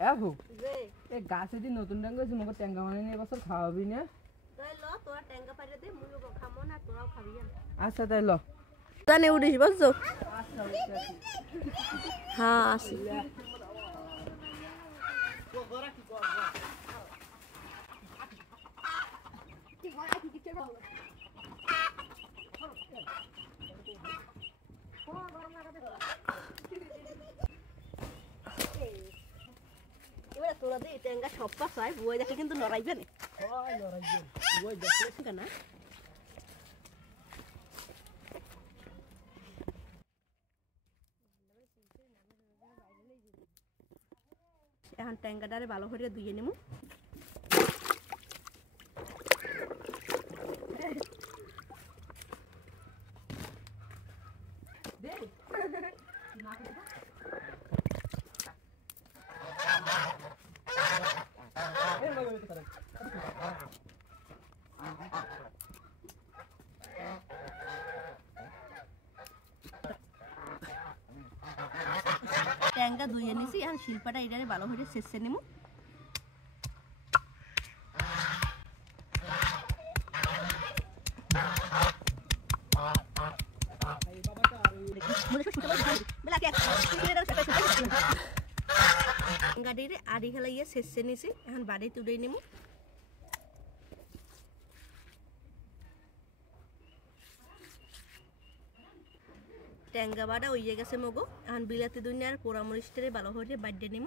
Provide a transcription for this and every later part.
এবু এই গাছে দি নতুন ট্যাঙ্গা আছে মগো ট্যাঙ্গা মানে নিয়ে বছর খাওয়াবি না তাই ল তোরা ট্যাঙ্গা পাইরে দে মুই খামো না তোরাও খাবি না আচ্ছা তাই ল জানে উড়িস বলছো আচ্ছা হ্যাঁ আসি এবারে তোরা দে ট্যাঙ্গা সব পাস হয় বই দেখে কিন্তু লড়াইবে না হয় লড়াইবে ওই দেখছিস কেন এখন ট্যাঙ্গাটারে ভালো করে ধুয়ে নেব ট্যাঙ্গা ধুয়ে নিছি আর শিল্পাটা এটারে ভালো করে ছেঁচে নেব ট্যাঙ্গাটিরে আড়ি খেলাইয়ে ছেঁচে নিছি এখন বাড়ি তুলে নেব ট্যাঙ্গা বাটা হয়ে গেছে মগো এখন বিলাতি দুনিয়া আর পোড়ামরিচটারে ভালো করে বাড়িয়ে নেব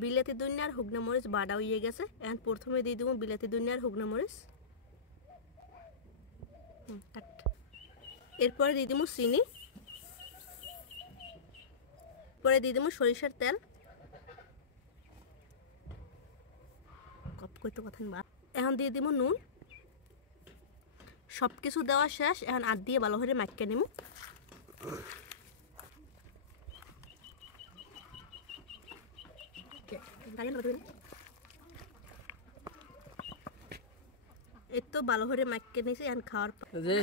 বিলাতি দুনিয়া আর হুগনা মরিচ বাটা হয়ে গেছে এখন প্রথমে দিয়ে দেবো বিলাতি দুনিয়া আর হুগনা মরিচ এরপরে দিয়ে দেবো চিনি পরে দিয়ে দেবো সরিষার তেল এখন দিয়ে দিব নুন সবকিছু দেওয়া শেষ এখন আর দিয়ে ভালো করে মাখিয়ে নেব এই তো ভালো করে মাখিয়ে নিয়েছি এখন খাওয়ার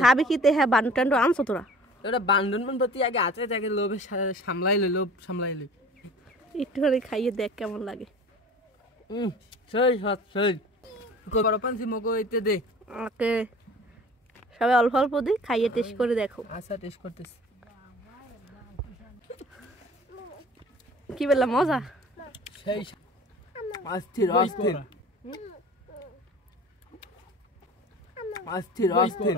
খাবি কি তে হ্যাঁ বান্ডু টান্ডু আনছো তোরা ওটা বান্ডন প্রতি আগে আছে তাকে লোভে সামলাই লই একটুখানি খাইয়ে দেখ কেমন লাগে সেই বড় পানছি মগো এতে দে ওকে সবাই অল্প অল্প দি খাইয়ে টেস্ট করে দেখো আচ্ছা টেস্ট করতেছি কি বললাম মজা সেই অস্থির অস্থির অস্থির অস্থির